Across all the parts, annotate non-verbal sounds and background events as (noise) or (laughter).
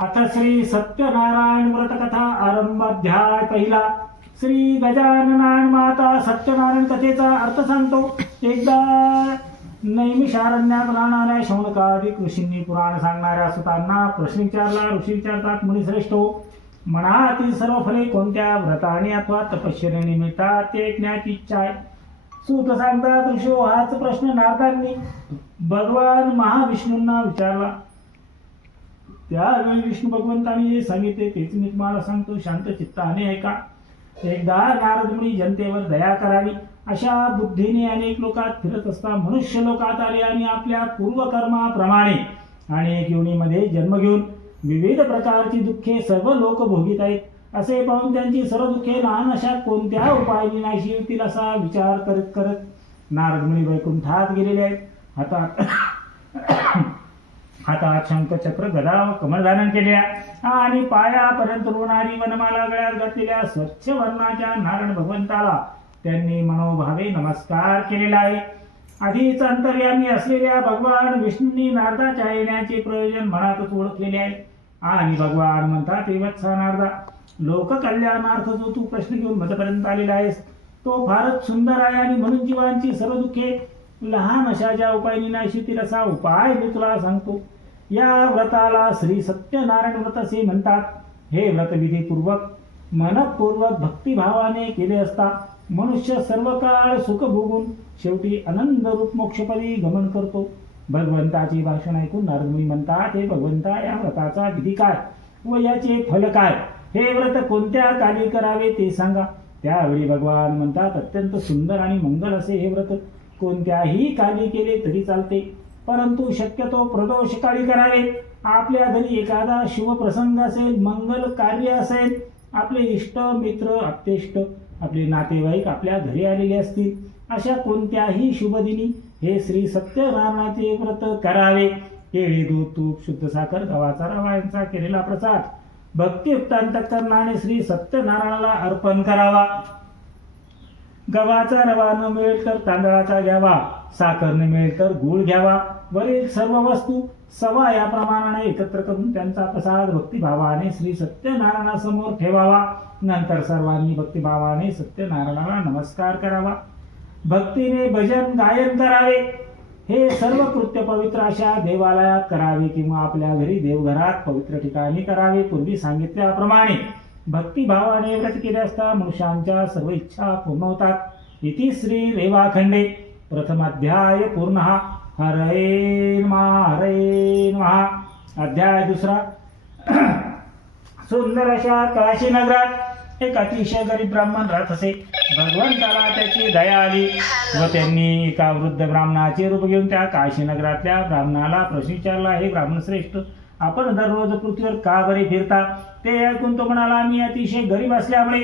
आता श्री सत्यनारायण व्रतकथा आरंभाध्याय आरंभ अध्याय पहिला. श्री गजाननारायण माता सत्यनारायण कथेचा अर्थ सांगतो. एकदा नैमिषारण्यात राहणाऱ्या शौनकादिक ऋषींनी पुराण सांगणाऱ्या सुतांना प्रश्न विचारला. ऋषी विचारतात मुनिश्रेष्ठ हो, मनातील सर्व फले कोणत्या? व्रताने अथवा तपश्चर्याने मिळतात ते ऐकण्याची इच्छा आहे. सूत सांगतात ऋषी हो, हाच प्रश्न नारदांनी भगवान महाविष्णूंना विचारला. त्यावेळी विष्णू भगवंतानी जे सांगितले तेच मी तुम्हाला सांगतो. शांत चित्ताने ऐका. एकदा नारद मुनी जनतेवर दया करावी. अशा बुद्धीने अनेक लोकात फिरत असता मनुष्य लोकात आले आणि आपल्या पूर्वकर्माप्रमाणे अनेक योनीमध्ये जन्म घेऊन विविध प्रकारची दुःखे सर्व लोक भोगीत आहेत. असे पाहून त्यांची सर्व दुःखे लहान अशा कोणत्या उपायाने नाशी येतील असा विचार करत करत नारद मुनी वैकुंठात गेलेले आहेत. आता हातात शंखचक्र गदा कमळ कमल धारण केल्या. आणि पायापर्यंत रोणारी वनमाला गळ्यात घातलेल्या स्वच्छ वर्णाच्या नारायण भगवंताला त्यांनी मनोभावे नमस्कार केलेला आहे. आधीच अंतर्यामी असलेल्या भगवान विष्णूंनी नारदाच्या येण्याचे प्रयोजन मनातच ओळखलेले आहे. आणि भगवान म्हणतात "हे नारदा लोककल्याणार्थ जो तू प्रश्न घेऊन मतपर्यंत आलेला आहेस तो फारच सुंदर आहे आणि म्हणून जीवांची सर्व दुःखे लहान अशा ज्या उपायनी नाशीतील असा उपाय मी तुला सांगतो. या व्रताला श्री सत्यनारायण व्रत असे म्हणतात. हे व्रत विधीपूर्वक मनपूर्वक भक्तिभावाने केले असता मनुष्य सर्व काळ सुख भोगून शेवटी आनंद रूप मोक्षपदी गमन करतो. भगवंताचे भाषण ऐकून नारदमुनी म्हणतात हे भगवंता या व्रताचा विधी काय व याचे फल काय? हे व्रत कोणत्या काली करावे ते सांगा. त्यावेळी भगवान म्हणतात अत्यंत सुंदर आणि मंगल असे हे व्रत. कोणत्याही काली केले तरी चालते. परंतु शक्यतो प्रदोष काळी करावे. आपल्या घरी एखादा शिवप्रसंग असेल मंगल कार्य असेल आपले इष्ट मित्र आप्तेष्ट आपले नातेवाईक आपल्या घरी आलेले असतील अशा कोणत्याही शुभदिनी हे श्री सत्यनारायणाचे व्रत करावे. केळी दूध तूप शुद्ध साखर गव्हाचा रवा यांचा केलेला प्रसाद. भक्तियुक्त अंतकरणाने श्री सत्यनारायणाला अर्पण करावा. गव्हाचा रवा न मिळेल तर तांदळाचा घ्यावा साखर न मिळेल तर गुळ घ्यावा. वरील सर्व वस्तू सवा या प्रमाणाने एकत्र करून त्यांचा प्रसाद भक्तिभावाने श्री सत्यनारायणासमोर ठेवावा. नंतर सर्वांनी भक्तिभावाने सत्यनारायणाला नमस्कार करावा. भक्तीने भजन गायन करावे. हे सर्व कृत्य पवित्र अशा देवालयात करावे किंवा आपल्या घरी देवघरात पवित्र ठिकाणी करावे. पूर्वी सांगितल्याप्रमाणे भक्तिभावाने व्रत केले असता मनुष्यांच्या सर्व इच्छा पूर्ण होतात. इति श्री रेवाखंडे. प्रथमाध्याय पूर्ण. हरे हरे महा अध्याय दुसरा. सुंदर अशा काशी नगरात एक अतिशय गरीब ब्राह्मण राहत असे. भगवंताला त्याची दया आली व त्यांनी एका वृद्ध ब्राह्मणाचे रूप घेऊन त्या काशी नगरातल्या ब्राह्मणाला प्रश्न विचारला हे ब्राह्मण श्रेष्ठ आपण दररोज पृथ्वीवर का बरे फिरता? ते ऐकून तो म्हणाला आम्ही अतिशय गरीब असल्यामुळे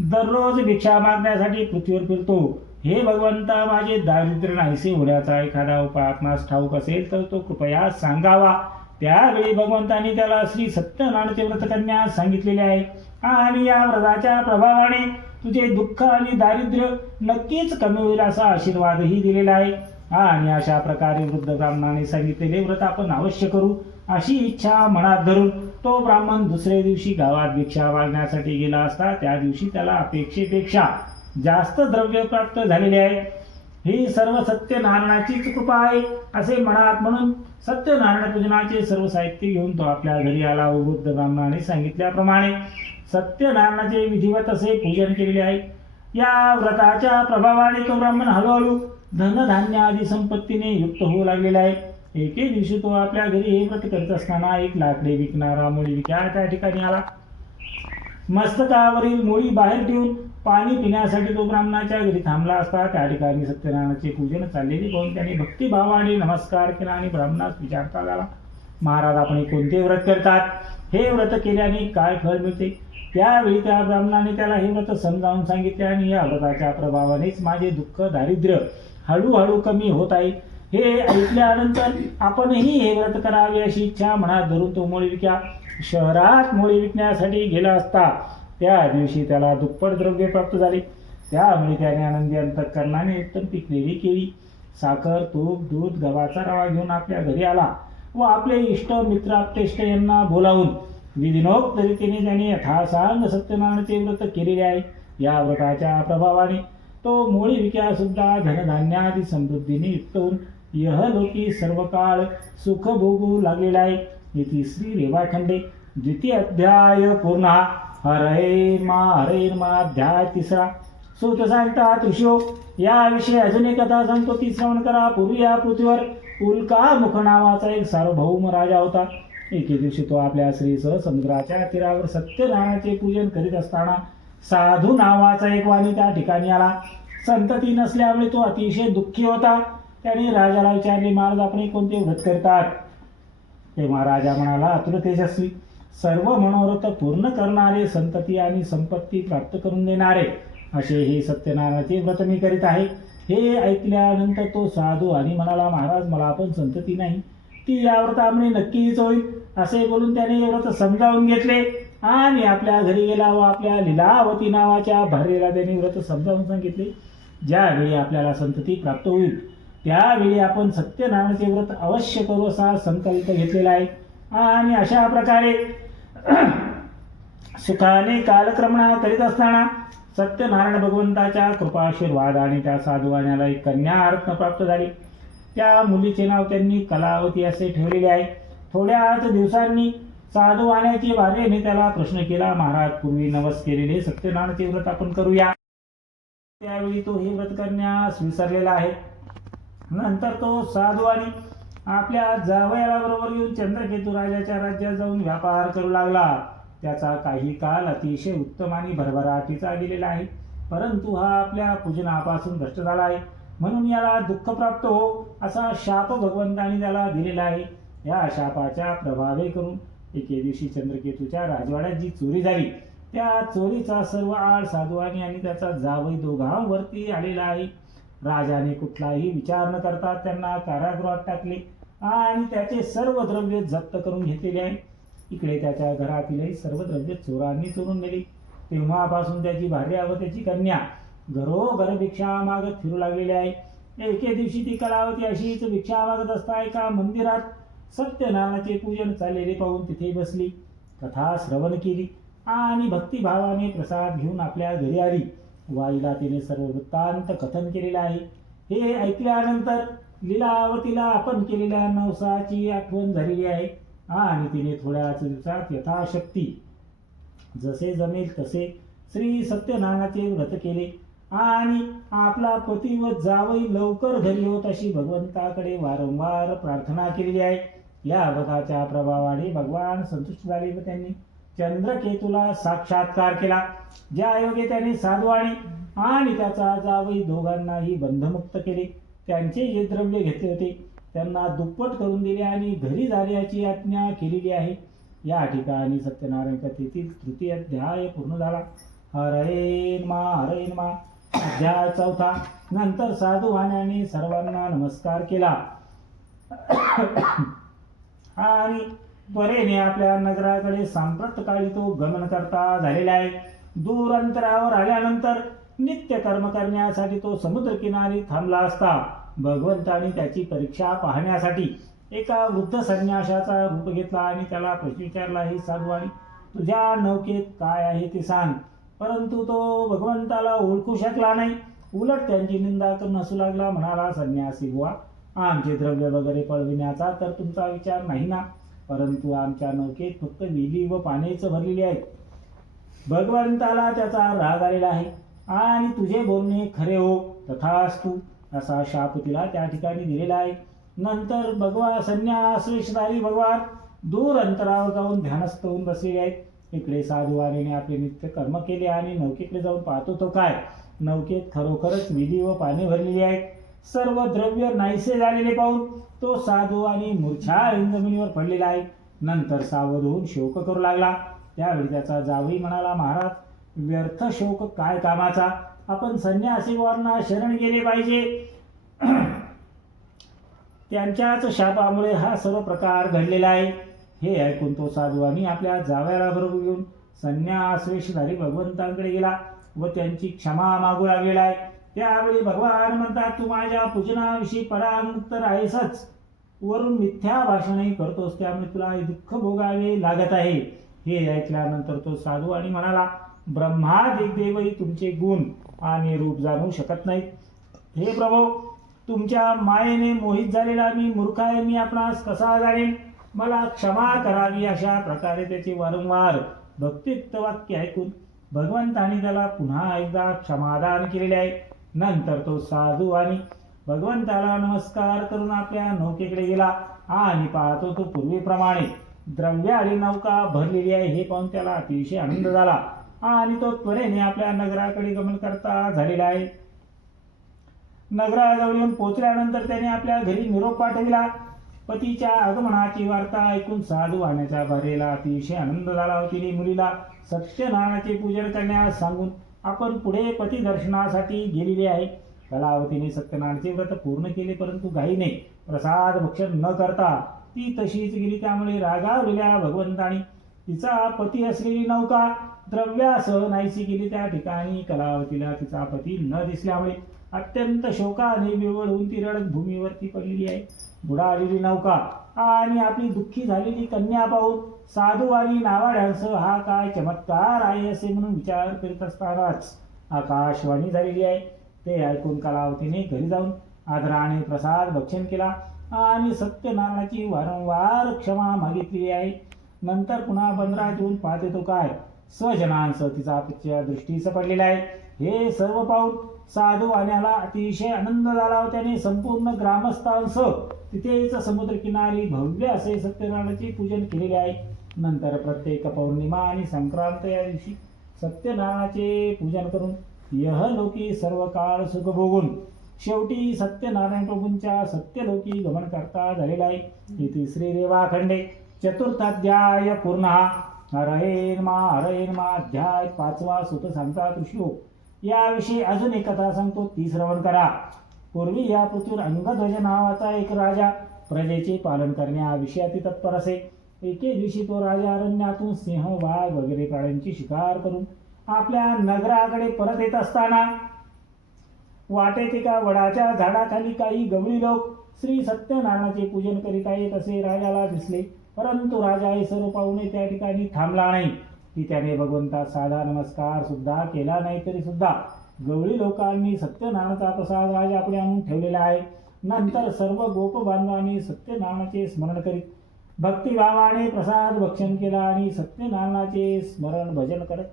दररोज भिक्षा मागण्यासाठी पृथ्वीवर फिरतो. हे भगवंता माझे दारिद्र्य नाहीसे होण्याचा एखादा उपाय आपणास ठाऊक असेल तर तो कृपया सांगावा. त्यावेळी भगवंतांनी त्याला श्री सत्यनारायणचे व्रत करण्यास सांगितलेले आहे. आणि या व्रताच्या प्रभावाने तुझे दुःख आणि दारिद्र्य नक्कीच कमी होईल असा आशीर्वादही दिलेला आहे. आणि अशा प्रकारे वृद्ध ब्राह्मणाने सांगितलेले व्रत आपण अवश्य करू. अशी इच्छा मनात धरून तो ब्राह्मण दुसऱ्या दिवशी गावात भिक्षा मागण्यासाठी गेला असता त्या दिवशी त्याला अपेक्षेपेक्षा जास्त द्रव्य प्राप्त झालेले आहे. ही सर्व सत्यनारायणाचीच कृपा आहे असे म्हणत म्हणून सत्यनारायण पूजनाचे सर्व साहित्य घेऊन तो आपल्या घरी आला व बुद्ध ब्राह्मणाने सांगितल्याप्रमाणे सत्यनारायणाचे विधिवत असे पूजन केलेले आहे. या व्रताच्या प्रभावाने तो ब्राह्मण हळूहळू धनधान्य आदी संपत्तीने युक्त होऊ लागलेला आहे. एके दिवशी तो आपल्या घरी हे व्रत करत असताना एक लाकडे विकणारा मुळी विकायला त्या ठिकाणी आला. मस्तकावरील मुळी बाहेर ठेवून पाणी पिण्यासाठी तो ब्राह्मणाच्या घरी थांबला असता. त्या ठिकाणी सत्यनारायणाचे पूजन चाललेले पाहून त्याने भक्तिभावाने नमस्कार केला आणि ब्राह्मणास विचारता आला महाराज आपण कोणते व्रत करतात? हे व्रत केल्याने काय फळ मिळते? त्यावेळी त्या ब्राह्मणाने त्याला हे व्रत समजावून सांगितले आणि या व्रताच्या प्रभावानेच माझे दुःख दारिद्र्य हळूहळू कमी होत आहे. हे ऐकल्यानंतर आपणही हे व्रत करावे अशी इच्छा म्हणा धरून तो मोळी विक्या शहरात मोळी विकण्यासाठी गेला असता. त्या दिवशी त्याला दुप्पट द्रव्य प्राप्त झाले. त्यामुळे त्याने आनंदी अंतकरणाने उत्तम पिकलेली केळी साखर तूप दूध गव्हाचा रवा घेऊन आपल्या घरी आला व आपले इष्ट मित्र आप्तेष्ट यांना बोलावून विधिनोक्त रीतीने त्याने यथासांग सत्यनारायणाचे व्रत केलेले आहे. या व्रताच्या प्रभावाने तो मोळी विक्या सुद्धा धनधान्यादी समृद्धीने युक्त होऊन यहलोकी सर्व काळ सुख भोगू लागलेला आहे इति श्री रेवाखंडे. द्वितीय अध्याय पूर्ण. हरे मा हरे मा अध्याय तिसरा. सूत सांगता त्रिशो याविषयी अजून एक कथा सांगतो ती श्रवण करा. पूर्वी या पृथ्वीवर उल्का मुख नावाचा एक सार्वभौम राजा होता. एके दिवशी तो आपल्या श्रीसह समुद्राच्या तीरावर सत्यनारायणाचे पूजन करीत असताना साधू नावाचा एक वाणी त्या ठिकाणी आला. संतती नसल्यामुळे तो अतिशय दुःखी होता. त्याने राजाला विचारले महाराज आपण कोणते व्रत करतात? तेव्हा राजा म्हणाला अतुल तेजस्वी सर्व मनोरथ पूर्ण करणारे संतती आणि संपत्ती प्राप्त करून देणारे असे हे सत्यनारायणाचे व्रत मी करीत आहे. हे ऐकल्यानंतर तो साधू आणि म्हणाला महाराज मला पण संतती नाही. ती या व्रतामुळे नक्कीच होईल. असे बोलून त्याने हे व्रत समजावून घेतले आणि आपल्या घरी गेला व आपल्या लिलावती नावाच्या भार्येला त्याने व्रत समजावून सांगितले. ज्यावेळी आपल्याला संतती प्राप्त होईल त्यावेळी आपण सत्यनारायणाचे व्रत अवश्य करू असा संकल्प घेतलेला आहे. आणि अशा प्रकारे (clears throat) सुखाने कालक्रमणा करीत असताना सत्यनारायण भगवंताच्या कृपाशीर्वाद आणि त्या साधुवाण्याला एक कन्या रत्न प्राप्त झाली. त्या मुलीचे नाव त्यांनी कलावती असे ठेवलेले आहे. थोड्याच दिवसांनी साधुवाण्याची वारेने त्याला प्रश्न केला महाराज पूर्वी नवस केलेले सत्यनारायणाचे व्रत आपण करूया. त्यावेळी तो हे व्रत करण्यास विसरलेला आहे. नंतर तो साधू आणि आपल्या जावयाबरोबर येऊन चंद्रकेतू राजाच्या राज्यात जाऊन व्यापार करू लागला. त्याचा काही काल अतिशय उत्तम आणि भरभराटीचा गेलेला आहे. परंतु हा आपल्या पूजनापासून भ्रष्ट झाला आहे. म्हणून याला दुःख प्राप्त हो असा शाप भगवंताने त्याला दिलेला आहे. या शापाच्या प्रभावे करून एके दिवशी चंद्रकेतूच्या राजवाड्यात जी चोरी झाली त्या चोरीचा सर्व आळ साधुवानी आणि त्याचा जावई दोघांवरती आलेला आहे. राजाने कुठलाही विचार न करता त्यांना कारागृहात टाकले आणि त्याचे सर्व द्रव्य जप्त करून घेतलेले आहे. इकडे त्याच्या घरातीलही सर्व द्रव्य चोरांनी चोरून नेली. तेव्हापासून त्याची भार्या व त्याची कन्या घरोघर भिक्षा मागत फिरू लागलेली आहे. एके दिवशी ती कलावती अशीच भिक्षा मागत असता एका मंदिरात सत्यनारायणाचे पूजन चाललेले पाहून तिथे बसली. कथा श्रवण केली आणि भक्तिभावाने प्रसाद घेऊन आपल्या घरी आली. वाईला तिने सर्व वृत्तांत कथन केलेलं आहे. हे ऐकल्यानंतर लीलावतीला आपण केलेल्या नवसाची आठवण झालेली आहे. आणि तिने थोड्याच दिवसात यथाशक्ती जसे जमेल तसे श्री सत्यनारायणाचे व्रत केले. आणि आपला पती व जावई लवकर घरी होत अशी भगवंताकडे वारंवार प्रार्थना केलेली आहे. या व्रताच्या प्रभावाने भगवान संतुष्ट झाले व त्यांनी चंद्रकेतूला साक्षात्कार केला. ज्या आयोगे त्याने साधवाणी आणि त्याचा जावई दोघांनाही बंधमुक्त केले. त्यांचे जे द्रव्य घेतले होते त्यांना दुप्पट करून दिले आणि घरी जाण्याची आज्ञा केलेली आहे. या ठिकाणी सत्यनारायण कथेतील तृतीय अध्याय पूर्ण झाला. हरे मा हरे मा अध्याय चौथा. नंतर साधू वाण्याने सर्वांना नमस्कार केला. (coughs) आणि त्वरेने आपल्या नगराकडे सांप्रत काळी तो गमन करता झालेला आहे. दूर अंतरावर आल्यानंतर नित्य कर्म करण्यासाठी तो समुद्र किनारी थांबला असता. भगवंताने त्याची परीक्षा पाहण्यासाठी एका वृद्ध संन्याशाचा रूप घेतला आणि त्याला प्रश्न विचारला हे साधवानी तुझ्या नौकेत काय आहे ते सांग. परंतु तो भगवंताला ओळखू शकला नाही. उलट त्यांची निंदा करून हसू लागला. म्हणाला संन्यासी बुवा आमचे द्रव्य वगैरे पळविण्याचा तर तुमचा विचार नाही ना. परंतु आमच्या नौकेत फक्त विली व पाण्याचं भरलेली आहेत भगवंताला त्याचा राग आलेला आहे. आणि तुझे बोलणे खरे हो तथास्तु असा शाप तिला त्या ठिकाणी दिलेला आहे. नंतर भगवा संन्यासवेशधारी भगवान दूर अंतरावर जाऊन ध्यानस्थ होऊन बसलेले आहेत. इकडे साधुवाणीने आपले नित्य कर्म केले आणि नौकेकडे जाऊन पाहतो तो काय? नौकेत खरोखरच विधी व पाणी भरलेली आहेत सर्व द्रव्य नाहीसे झालेले पाहून तो साधू आणि मूर्छा जमिनीवर पडलेला आहे. नंतर सावध होऊन शोक करू लागला. त्यावेळी त्याचा जावई म्हणाला महाराज व्यर्थ शोक काय कामाचा? आपण संन्यासीवांना शरण गेले पाहिजे. (clears throat) त्यांच्याच शापामुळे हा सर्व प्रकार घडलेला आहे. हे ऐकून तो साधू आणि आपल्या जावयाला बरोबर घेऊन संन्यासवेशधारी भगवंतांकडे गेला व त्यांची क्षमा मागू लागलेला आहे. त्यावेळी भगवान म्हणतात तू माझ्या पूजनाविषयी परामुक्त आहेसच वरून मिथ्या भाषणही करतोस त्यामुळे तुला हे दुःख भोगावे लागत आहे. हे ऐकल्यानंतर तो साधू आणि म्हणाला ब्रह्मा देवही तुमचे गुण आणि रूप जाणू शकत नाहीत. हे प्रभो तुमच्या मायेने मोहित झालेला मी मूर्ख आहे मी आपणास कसा जाणेन मला क्षमा करावी अशा प्रकारे त्याचे वारंवार भक्तियुक्त वाक्य ऐकून भगवंताने त्याला पुन्हा एकदा क्षमादान केलेले आहे. नंतर तो साधू आणि भगवंताला नमस्कार करून आपल्या नौकेकडे गेला. आणि पाहतो तो पूर्वीप्रमाणे. द्रव्य आणि नौका भरलेली आहे हे पाहून त्याला अतिशय आनंद झाला. आणि तो त्वरेने आपल्या नगराकडे गमन करता झालेला आहे. नगराजवळ येऊन पोचल्यानंतर त्याने आपल्या घरी निरोप पाठविला. पतीच्या आगमनाची वार्ता ऐकून साधू वाहण्याच्या भरेला अतिशय आनंद झाला तिने मुलीला सत्यनारायणाचे पूजन करण्यास सांगून आपण पुढे पती दर्शनासाठी गेलेली आहे. कलावतीने सत्यनारायणचे व्रत पूर्ण केले परंतु घाईने प्रसाद भक्षण न करता ती तशीच गेली. त्यामुळे रागावलेल्या भगवंतानी. तिचा पती असलेली नौका द्रव्यासह नाहीशी गेली त्या ठिकाणी कलावतीला तिचा पती न दिसल्यामुळे अत्यंत शोकाने बिवळून ती रडत भूमीवरती पडलेली आहे. बुडालेली नौका आणि आपली दुःखी झालेली कन्या पाहून साधू आणि नावाड्यांसह हा काय चमत्कार आहे असे म्हणून विचार करीत असतानाच आकाशवाणी झालेली आहे. ते ऐकून कलावतीने घरी जाऊन आदराने प्रसाद भक्षण केला आणि सत्यनारायणाची वारंवार क्षमा मागितली आहे. नंतर पुन्हा बंदरात येऊन पाहते तो काय? स्वजनांसह तिचा तिच्या दृष्टीस पडलेला आहे. हे सर्व पाहून साधू वाण्याला अतिशय आनंद झाला त्याने संपूर्ण ग्रामस्थांसह तिथेच समुद्रकिनारी भव्य असे सत्यनारायणाचे पूजन केलेले आहे. नंतर प्रत्येक पौर्णिमा आणि संक्रांत या दिवशी सत्यनारायणाचे पूजन करून यहलोकी सर्व काळ सुख भोगून शेवटी सत्यनारायण प्रभूंच्या सत्यलोकी गमन करता झालेला आहे. इथे श्री रेवाखंडे चतुर्थाध्याय पूर्ण. हरयेन मा हरयेन मा अध्याय पाचवा सुत सांगता श्लोक याविषयी अजून एक कथा सांगतो ती श्रवण करा. पूर्वी या पृथ्वीवर अंगध्वज नावाचा एक राजा प्रजेचे पालन करण्याविषयी अति तत्पर असे. एके दिवशी तो राजा अरण्यातून सिंह वाघ वगैरे प्राण्यांची शिकार करून आपल्या नगराकडे परत येत असताना वाटेत एका वडाच्या झाडाखाली काही गवळी लोक श्री सत्यनारायणाचे पूजन करीत आहेत असे राजाला दिसले. परंतु राजा हे सर्व पाहुणे त्या ठिकाणी थांबला नाही. की त्याने भगवंता साधा नमस्कार सुद्धा केला नाही तरी सुद्धा गवळी लोकांनी सत्यनारायणाचा प्रसाद राजाकडे आणून ठेवलेला आहे. नंतर सर्व गोप बांधवांनी सत्यनारायणाचे स्मरण करीत भक्तिभावाने प्रसाद भक्षण केला आणि सत्यनारायणाचे स्मरण भजन करत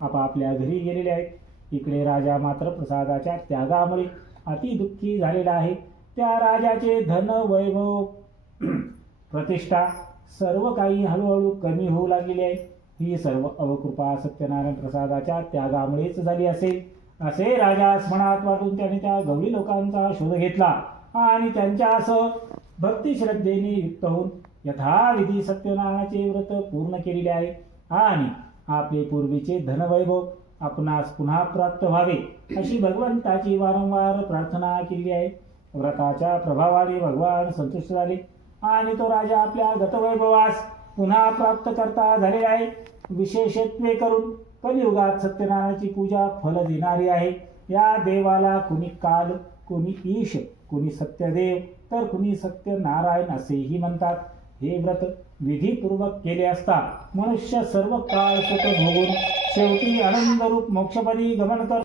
आपापल्या घरी गेलेले आहेत. इकडे राजा मात्र प्रसादाच्या त्यागामुळे अति दुःखी झालेला आहे. त्या राजाचे धन वैभव (clears throat) प्रतिष्ठा सर्व काही हळूहळू कमी होऊ लागलेली आहे. ही सर्व अवकृपा सत्यनारायण प्रसादाच्या त्यागामुळेच झाली असेल असे राजास मनात वाटून त्याने त्या गवळी लोकांचा शोध घेतला आणि त्यांच्यासह असं भक्तिश्रद्धेने युक्त होऊन यथाविधी सत्यनारायणाचे व्रत पूर्ण केलेले आहे. आणि आपले पूर्वीचे धनवैभव आपणास पुन्हा प्राप्त व्हावे अशी भगवंताची वारंवार प्रार्थना केली आहे. व्रताच्या प्रभावाने भगवान संतुष्ट झाले आणि तो राजा आपल्या गतवैभवास पुन्हा प्राप्त करता झालेला आहे. विशेषत्वे करून कलियुगात सत्यनारायणाची पूजा फल देणारी आहे. या देवाला कुणी काल कुणी ईश कुणी सत्यदेव तर कुणी सत्यनारायण असेही म्हणतात. हे व्रत विधीपूर्वक केले असता मनुष्य सर्व काळ सुख भोगून शेवटी आनंदरूप मोक्षपदी गमन कर